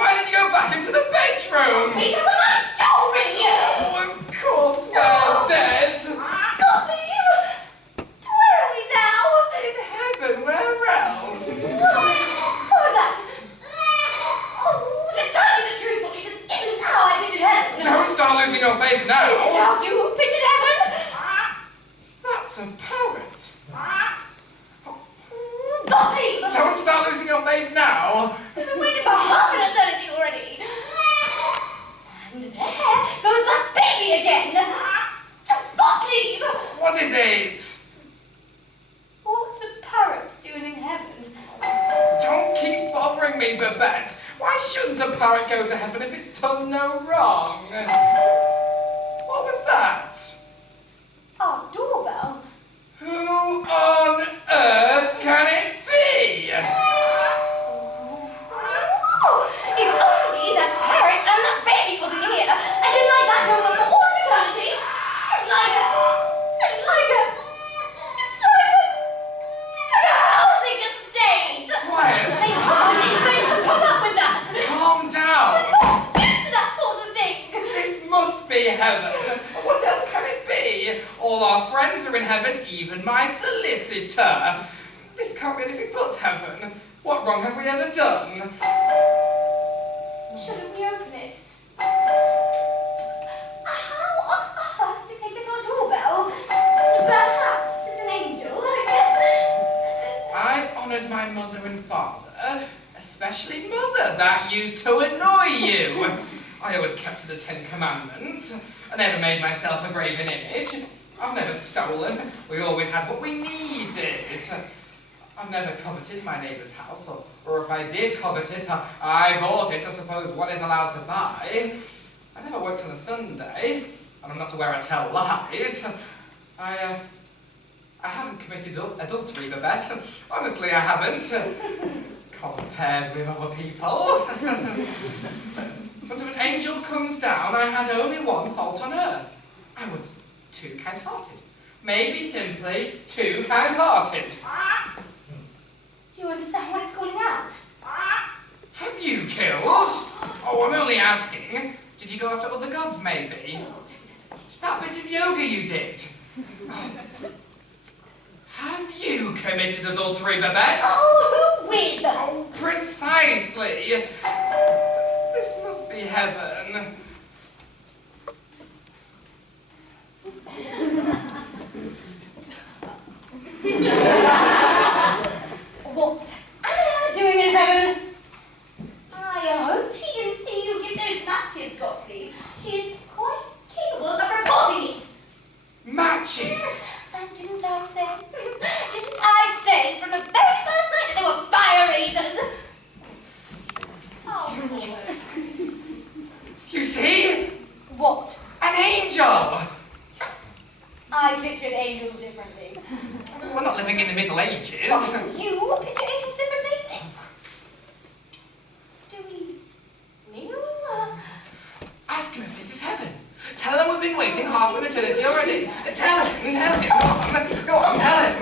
Why did you go back into the bedroom? Because of my jewelry! Oh, of course they're dead. Gottlieb! Where are we now? In heaven, where else? What was that? Oh, to tell you the truth, Gottlieb, this isn't how I pictured heaven. Don't start losing your faith now. This is how you pictured heaven. That's a parrot. Gottlieb! Don't start losing your faith now. We've been waiting for half an eternity already. And there goes that baby again. Gottlieb! What is it? What's a parrot doing in heaven? Don't keep bothering me, Babette. Why shouldn't a parrot go to heaven if it's done no wrong? What was that? Our doorbell. Who on earth can it be? Oh, if only that parrot and that baby wasn't here, I didn't like that going on for all eternity. It's like a housing estate. Quiet. They can't expect us to put up with that. Calm down. We're not used to that sort of thing. This must be heaven. What else can it be? All our friends are in heaven, even my solicitor. This can't be anything but heaven. What wrong have we ever done? Shouldn't we open it? How on earth did they get our doorbell? Perhaps it's an angel, I guess. I honoured my mother and father, especially mother. That used to annoy you. I always kept to the 10 Commandments. I never made myself a graven image. I've never stolen. We always had what we needed. I've never coveted my neighbour's house, or if I did covet it, I bought it. I suppose one is allowed to buy. I never worked on a Sunday, and I'm not aware I tell lies. I haven't committed adultery, Babette. Honestly, I haven't. Compared with other people. But if an angel comes down, I had only one fault on earth. I was too kind-hearted. Maybe simply too kind-hearted. Do you understand what it's calling out? Have you killed? Oh, I'm only asking. Did you go after other gods, maybe? That bit of yoga you did. Have you committed adultery, Babette? Oh, who with? Oh, precisely. This must be heaven. What's Anna doing in heaven? I hope she didn't see you give those matches, Gottlieb. She is quite capable of reporting it. Matches? And didn't I say from the very first night that they were fire raisers? Oh, You see? what? An angel! I pictured angels differently. We're not living in the Middle Ages. You picture angels differently? Do we know? Ask him if this is heaven. Tell him we've been waiting half an eternity already. Tell him. Go on, tell him.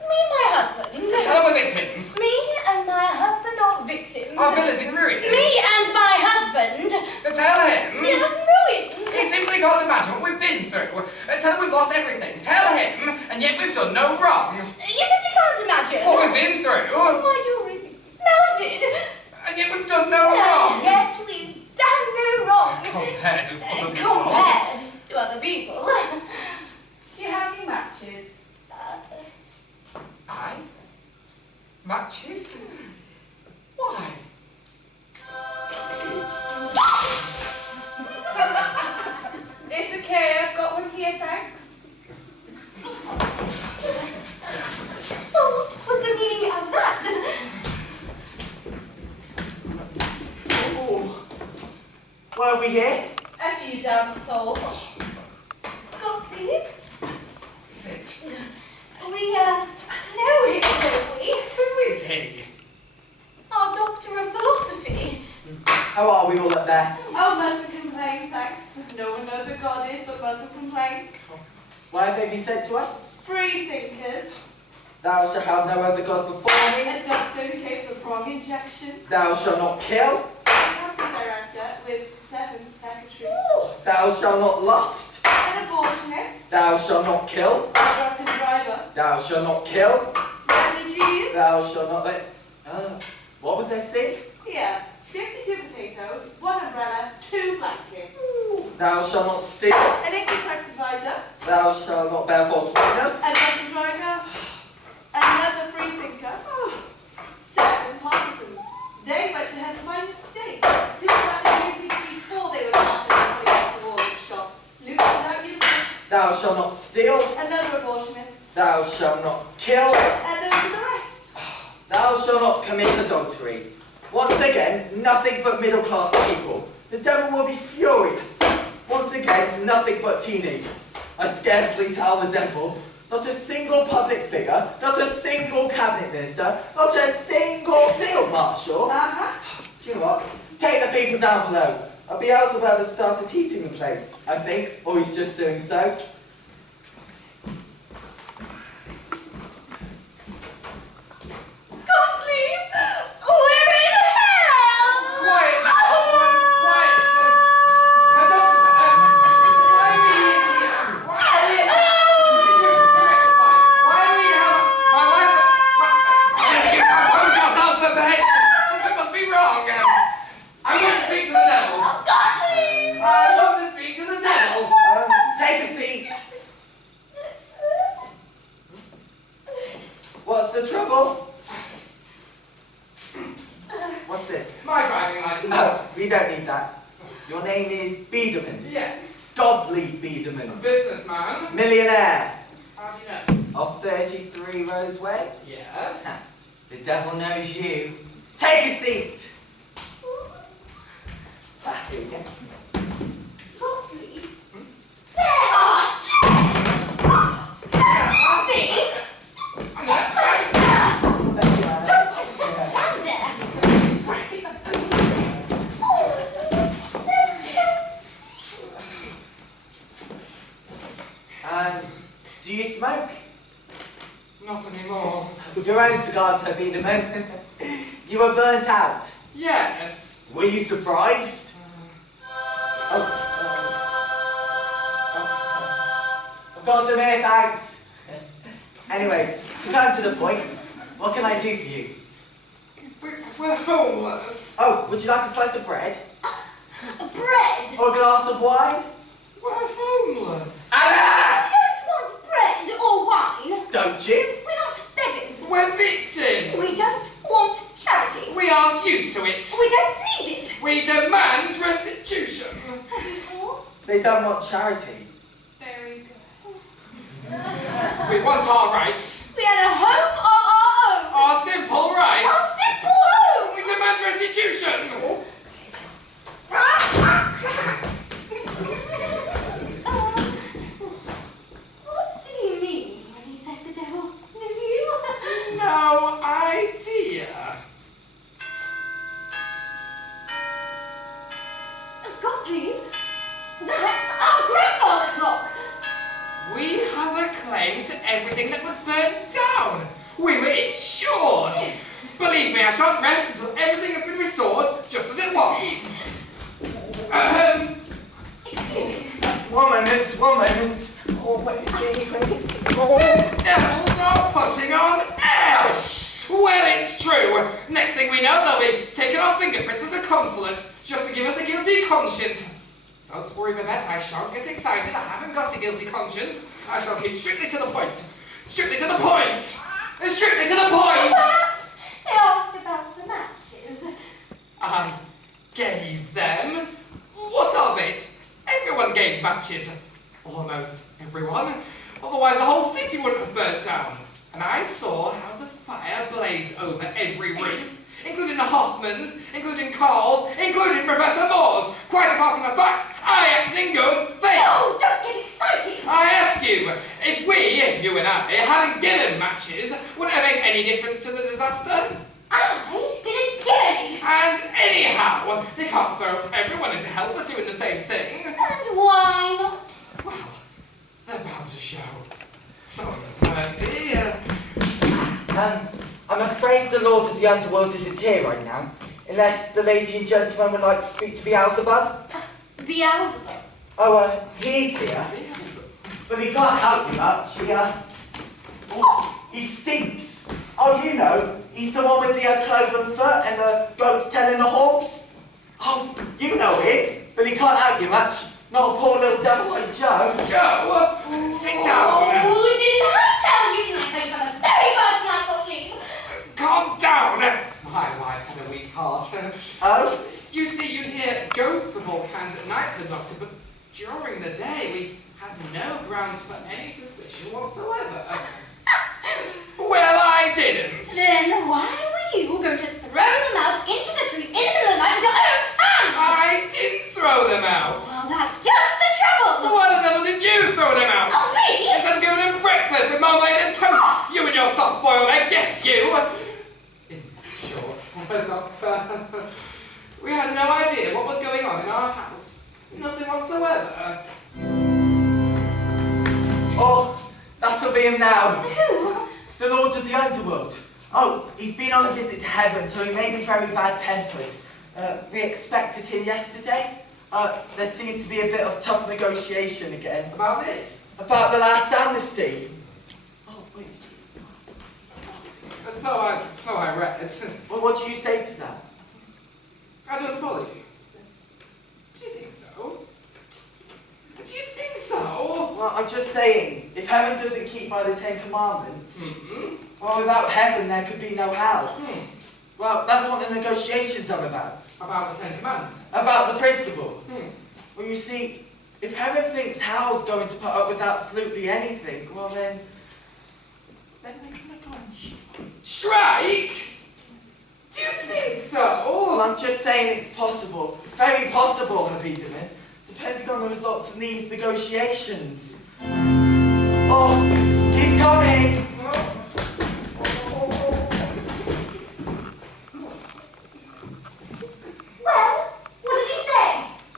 Me and my husband. Tell him we're victims. Me and my husband are victims. Our villa's in ruins. Me and my husband. Tell him. In ruins. He simply can't imagine what we've been through. Tell him we've lost everything. Tell him, and yet we've done no wrong. You simply can't imagine. What we've been through. My jewelry melted. And yet we've done no wrong. And yet we've done no wrong. Compared to other people. Compared to other people. Do you have any matches? Aye? Matches? Why? It's okay, I've got one here, thanks. What was the meaning of that? Oh. Why are we here? A few damn souls. Gottlieb? Sit. We, know him, don't we? Who is he? Our Doctor of Philosophy. How are we all up there? Oh, mustn't complain, thanks. No one knows what God is, but mustn't complain. Why have they been sent to us? Free thinkers. Thou shalt have no other gods before me. A doctor who gave the wrong injection. Thou shalt not kill. A company director with 7 secretaries. Thou shalt not lust. An abortionist. Thou shalt not kill. A drunken driver. Thou shalt not kill. Refugees. Thou shalt not let... what was there, see? Here, 52 potatoes, 1 umbrella, 2 blankets. Thou shalt not steal. An income tax advisor. Thou shalt not bear false witness. A drunken driver. Another free thinker. 7 partisans. They went to heaven by mistake. Two that looted before they were captured and put against the wall and shot. Looted without uniforms. Thou shalt not steal. Another abortionist. Thou shalt not kill. And those are the rest. Thou shalt not commit adultery. Once again, nothing but middle-class people. The devil will be furious. Once again, nothing but teenagers. I scarcely tell the devil. Not a single public figure, not a single cabinet minister, not a single field marshal. Do you know what? Take the people down below. Beelzebub has started heating the place, I think, or he's just doing so. Gottlieb, we're in hell! Quiet, quiet. Why are we here? Why are we here? Why are we here? My wife... Compose yourself a bit. Something must be wrong. I want to speak to the devil. Gottlieb! I want to speak to the devil. Take a seat. What's the trouble? What's this? My driving license. Oh, we don't need that. Your name is Biederman. Yes. Gottlieb A Biederman. businessman. Millionaire. How do you know? Of 33 Rose Way. Yes. The devil knows you. Take a seat. Here we go. Gottlieb, there are See? Stand there. Do you smoke? Not anymore. Your own cigars, Sir Biederman. You were burnt out. Yes. Were you surprised? I've got some here, thanks. Anyway, to come to the point, what can I do for you? We're homeless. Oh, would you like a slice of bread? Bread? Or a glass of wine? We're homeless. Ah! We don't want bread or wine. Don't you? We're not beggars. We're victims. We don't want charity. We aren't used to it. We don't need it. We demand restitution. Before? They don't want charity. Very good. We want our rights. We had a home of our own. Our simple rights. A simple home. We demand restitution. What did he mean when he said the devil knew you? No idea. Gottlieb, that's our grandfather clock. We have a claim to everything that was burnt down. We were insured. Yes. Believe me, I shan't rest until everything has been restored just as it was. Excuse me. One moment. Oh, wait. Devils are putting on air. Well, it's true. Next thing we know, they'll be taking our fingerprints as a consulate just to give us a guilty conscience. Don't worry, Babette, I shan't get excited. I haven't got a guilty conscience. I shall keep strictly to the point. Strictly to the point. Strictly to the point. Perhaps they asked about the matches. I gave them. What of it? Everyone gave matches. Almost everyone. Otherwise the whole city wouldn't have burnt down. And I saw how the fire blazed over every roof, including the Hoffmans, including Carl's, including Professor Moore's. Quite apart from the fact I acted in good faith. No, don't get excited. I ask you, if we, you and I, hadn't given matches, would it make any difference to the disaster? I didn't get any. And anyhow, they can't throw everyone into hell for doing the same thing. And why not? Well, they're bound to show some mercy. I'm afraid the Lord of the Underworld isn't here right now, unless the lady and gentleman would like to speak to Beelzebub. Beelzebub? Oh, he's here. But he can't help you much. He stinks. Oh, you know, he's the one with the cloven foot and the goat's tail and the horns. Oh, you know him, but he can't help you much. Not a poor little devil like Joe. Joe, sit down. Oh, didn't I tell you? Can I say for the very first night got you? Calm down. My wife had a weak heart. Oh? You see, you'd hear ghosts of all kinds at night, her doctor, but during the day we had no grounds for any suspicion whatsoever. Well, I didn't. Then why were you going to throw them out into the street in the middle of the night with your own hands? I didn't throw them out. Well, that's just the trouble. Why the devil didn't you throw them out? Oh, me? Instead of giving them breakfast with marmalade and toast, you and your soft-boiled eggs, yes, you. In short, Doctor, we had no idea what was going on in our house. Nothing whatsoever. Oh, that'll be him now. Who? The Lord of the Underworld. Oh, he's been on a visit to heaven, so he may be very bad-tempered. We expected him yesterday. There seems to be a bit of tough negotiation again. About me? About the last amnesty. Oh, wait. So I read. Well, what do you say to that? I don't follow you. Do you think so? Do you think so? Well, I'm just saying, if heaven doesn't keep by the Ten Commandments, well, without heaven there could be no hell. Well, that's what the negotiations are about. About the Ten Commandments? About the principle. Well, you see, if heaven thinks hell's going to put up with absolutely anything, well then they're going to go and strike? Do you think so? Well, I'm just saying it's possible. Very possible, Habidaman. Depending on the results of these negotiations. Oh, he's coming! Well, what does he say?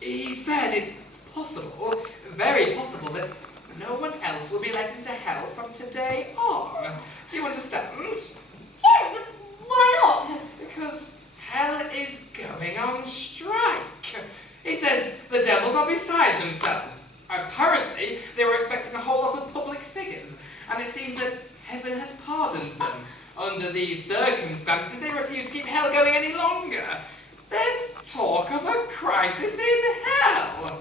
He said it's possible, very possible, that no one else will be let into hell from today on. Do you understand? Yes, but why not? Because hell is going on strike. He says the devils are beside themselves. Apparently, they were expecting a whole lot of public figures, and it seems that heaven has pardoned them. Under these circumstances, they refuse to keep hell going any longer. There's talk of a crisis in hell.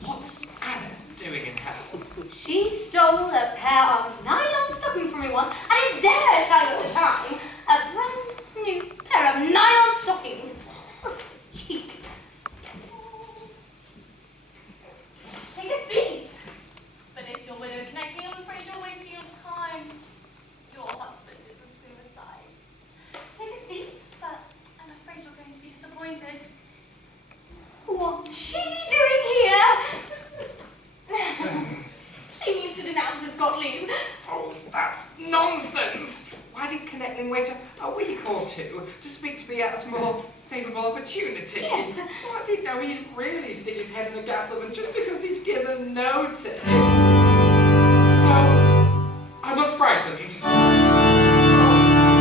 What's Anna doing in hell? She stole a pair of nylon stockings from me once, and I dare tell you at the time, a brand new pair of nylon stockings. Cheek. Take a seat. But if you're widow connecting, I'm afraid you're wasting your time. Your husband is a suicide. Take a seat, but I'm afraid you're going to be disappointed. What's she doing here? She needs to denounce his got leave. Oh, that's nonsense! Why didn't Connecting wait a week or two to speak to me at a more favourable opportunity? Yes. Oh, I didn't know he'd really stick his head in the gas oven just because he'd given notice. So, I'm not frightened.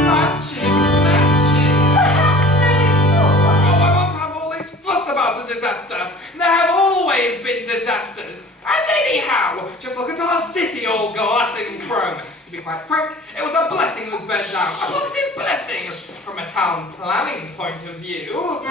Matches! Perhaps very small. Oh, I want to have all this fuss about a disaster. There have always been disasters. And anyhow, just look at our city all glass and chrome. To be quite frank, it was a blessing it was burnt down. A positive blessing from a town planning point of view.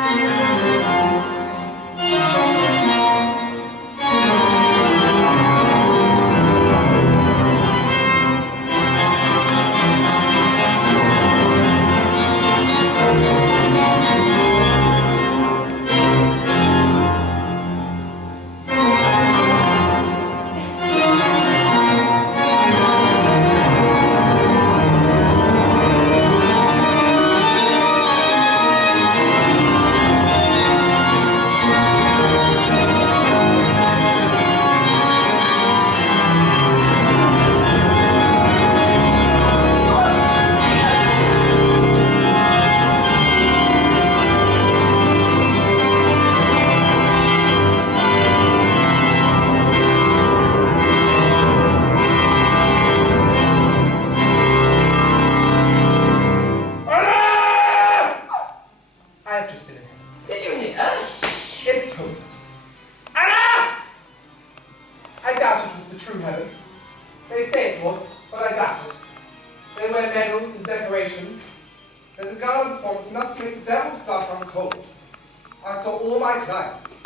enough to make the devil's blood run cold. I saw all my clients,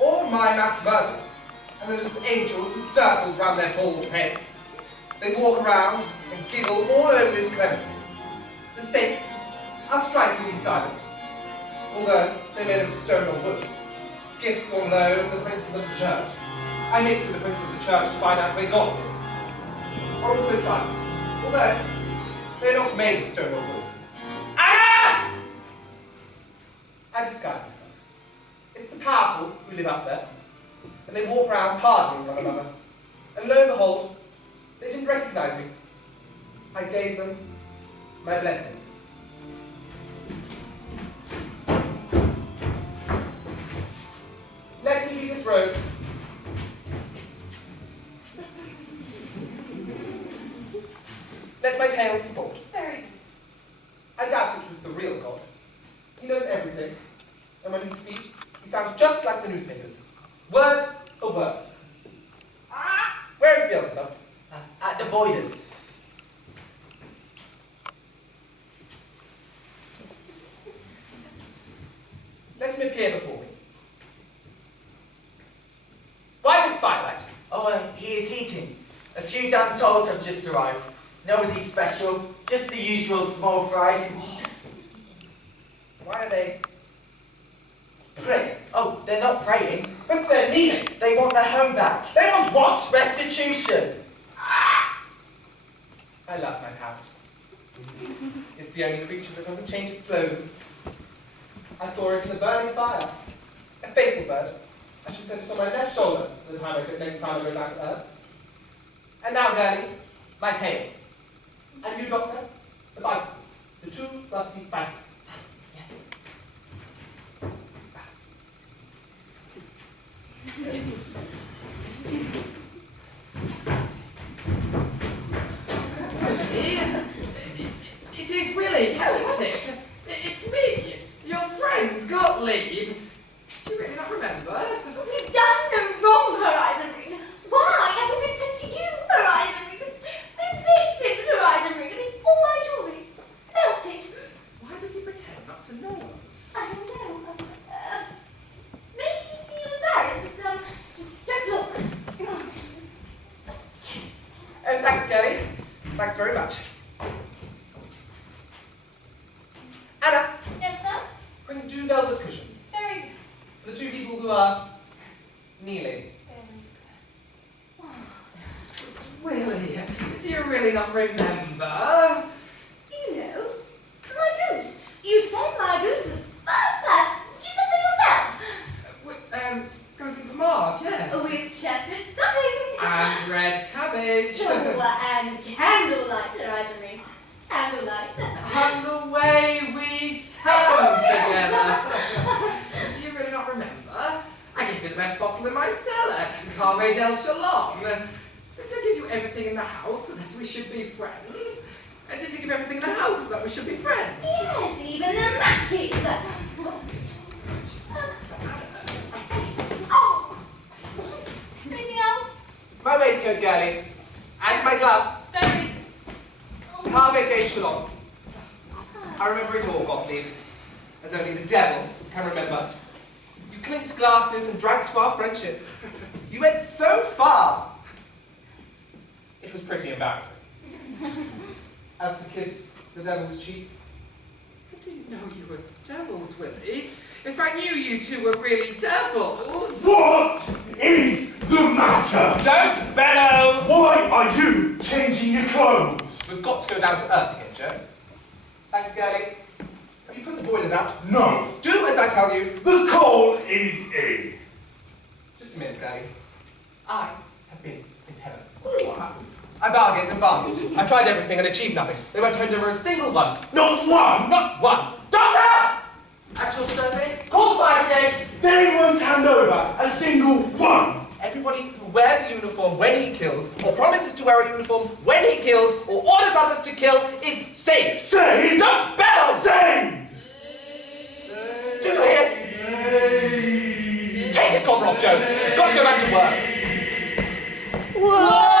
all my mass murders, and the little angels with circles round their bald heads. They walk around and giggle all over this clemency. The saints are strikingly silent, although they're made of stone or wood. Gifts on loan, the princes of the church. I mix with the princes of the church to find out where God is. Are also silent, although they're not made of stone or wood. Ah! I disguise myself. It's the powerful who live up there, and they walk around pardoning one another. And lo and behold, they didn't recognize me. I gave them my blessing. Let me be disrobed. Let my tales be bought. Very good. I doubt it was the real God. He knows everything, and when he speaks, he sounds just like the newspapers. Word for word. Where is Beelzebub? At the boilers. Let him appear before me. Why this firelight? Oh, he is heating. A few damn souls have just arrived. Nobody special, just the usual small fry. Why are they praying? Oh, they're not praying. But they're kneeling. They want their home back. They want what? Restitution. I love my parrot. It's the only creature that doesn't change its slogans. I saw it in the burning fire. A faithful bird. I should set it on my left shoulder the next time I go down to earth. And now, girlie, my tails. And you, Doctor, the bicycles. The two rusty bicycles. It is really, isn't it? It's me, your friend, Gottlieb. Do you really not remember? We've done no wrong, Horizon Ring. Why have we been sent to you, Horizon Ring? We're victims, Horizon Ring, and all my joy melted. Why does he pretend not to know us? I don't know. Maybe he's embarrassed. Just don't look. Oh, thanks, girlie. Thanks very much. Anna, Yes, sir? bring 2 velvet cushions Very good. for the 2 people who are kneeling. Willie, do you really not remember? You know, my goose. You said my goose was first class. You said so yourself. Goes in pomade, yes. With chestnut stuffing. And red cabbage. Oh, and candlelight, Horizon Ring. Candlelight. And the way we sang together. Do you really not remember? I gave you the best bottle in my cellar, Cave del Chalon. Did I give you everything in the house so that we should be friends? Did you give everything in the house so that we should be friends? Yes, even the matches. Oh! Anything else? My waistcoat, girlie. And my gloves. Very good. Cave de Chalon. I remember it all, Gottlieb, as only the devil can remember. You clinked glasses and drank to our friendship. You went so far. It was pretty embarrassing. As to kiss the devil's cheek. I didn't know you were devils, Willie. If I knew you two were really devils. What is the matter? Don't bellow! Why are you changing your clothes? We've got to go down to earth again, Joe. Thanks, girlie. Have you put the boilers out? No. Do as I tell you. The coal is in. Just a minute, girlie. I have been in heaven. I bargained and bargained. I tried everything and achieved nothing. They won't turn over a single one. Not one. Not one. Doctor! At your service? Call the fire brigade! They won't hand over a single one. Everybody who wears a uniform when he kills, or promises to wear a uniform when he kills, or orders others to kill, is saved. Saved. Don't bellow! Saved. Do you hear? Saved. Take it, Cobroff, Joe. We've got to go back to work. Whoa!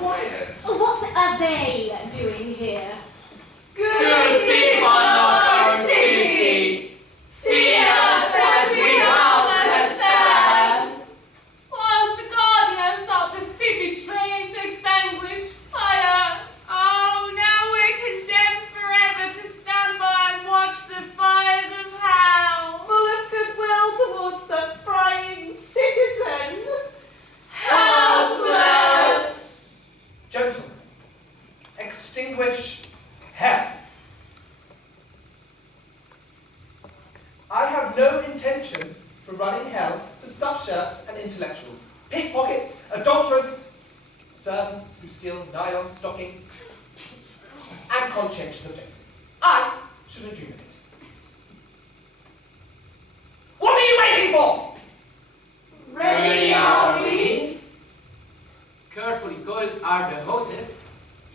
Quiet. intellectuals, pickpockets, adulterers, servants who steal nylon stockings, and conscientious objectors. I shouldn't dream of it. What are you waiting for? Ready are we? Carefully coiled are the hoses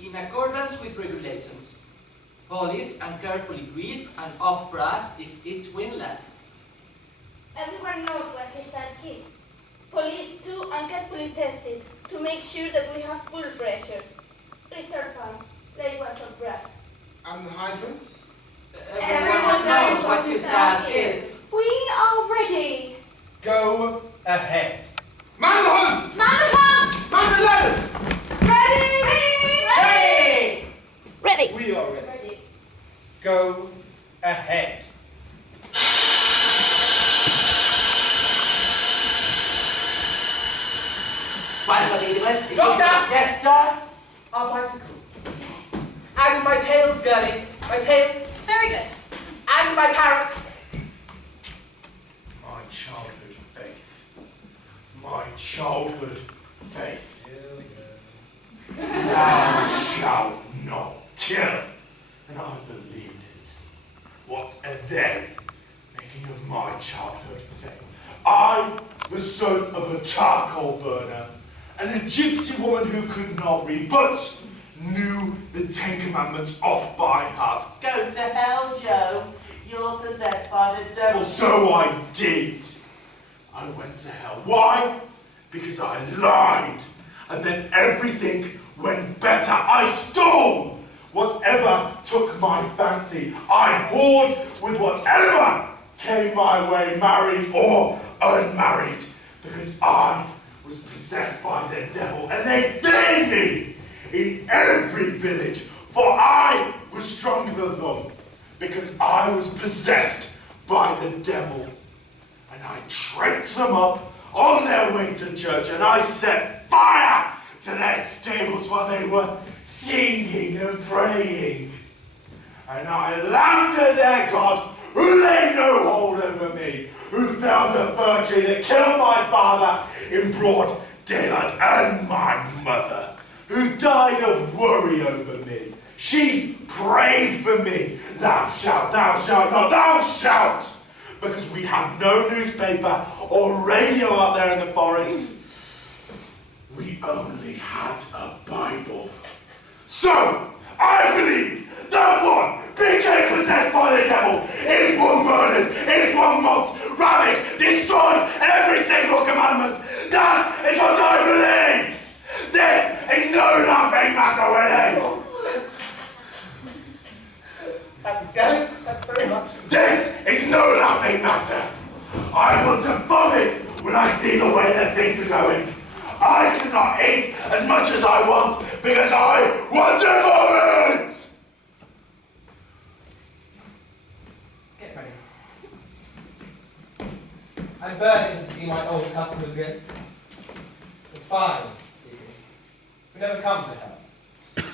in accordance with regulations. Polished and carefully greased and off brass is its windlass. Everyone knows what his task is. Police too and carefully tested to make sure that we have full pressure. Reserve pump, likewise of brass. And the hydrants? Everyone knows what his task is. We are ready. Go ahead. Man the hoses! Man the pump! Man the ladders! Ready! Ready. We are ready. Ready. Go ahead. Doctor! Yes, sir? Our bicycles. Yes. And my tails, girlie. My tails. Very good. And my parrot. My childhood faith. My childhood faith. Thou shalt not kill. And I believed it. What are they making of my childhood faith? I, the son of a charcoal burner, and a gypsy woman who could not read, but knew the Ten Commandments off by heart. Go to hell, Joe. You're possessed by the devil. So I did. I went to hell. Why? Because I lied. And then everything went better. I stole whatever took my fancy. I whored with whatever came my way, married or unmarried. Because I was possessed by the devil, and they feared me in every village, for I was stronger than them, because I was possessed by the devil. And I tripped them up on their way to church, and I set fire to their stables while they were singing and praying. And I laughed at their God, who laid no hold over me, who felled the fir tree that killed my father in broad daylight, and my mother, who died of worry over me. She prayed for me. Thou shalt not, thou shalt! Because we had no newspaper or radio out there in the forest. We only had a Bible. So, I believe that one became possessed by the devil, is one murdered, is one mocked, ravished, destroyed, and every single commandment. That is what I believe. This is no laughing matter, Willie. Thanks, girlie. Thanks very much. This is no laughing matter. I want to vomit when I see the way that things are going. I cannot eat as much as I want because I want to vomit! Get ready. I'm burning to see my old customers again. But fine, we never come to hell.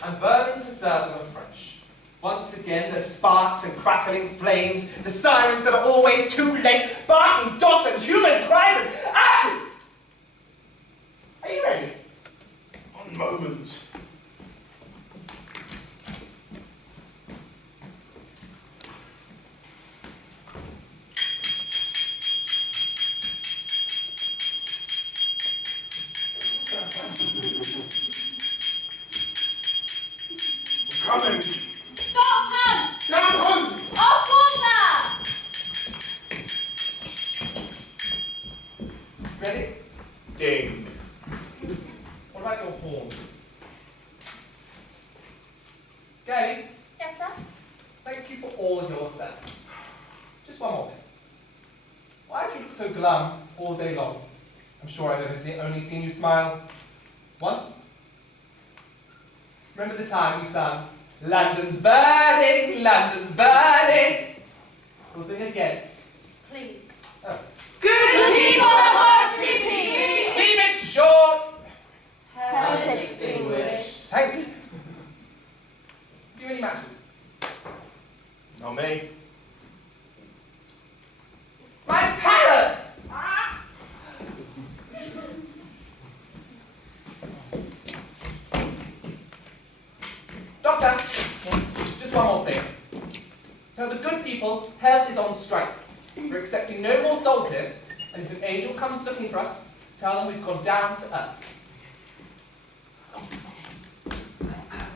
I'm burning to serve them afresh. Once again, the sparks and crackling flames, the sirens that are always too late, barking dogs and human cries and ashes! Are you ready? One moment. I'm coming. Stop, pump! Down hoses! Off water! Ready? Ding. What about your horns? Gay, Yes, sir? thank you for all your services. Just one more thing. Why do you look so glum all day long? I'm sure I've only seen you smile once. Remember the time we sung, London's burning, London's burning. We'll sing it again. Please. Oh. Good people of our city! Keep it short. Hell is extinguished. Thank you. Do you have any matches? Not me. My parrot! one more thing. Tell the good people hell is on strike. We're accepting no more souls here, and if an angel comes looking for us, tell them we've gone down to earth.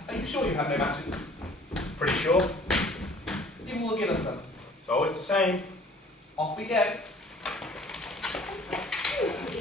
Are you sure you have no matches? Pretty sure. You will give us some. It's always the same. Off we go. Seriously,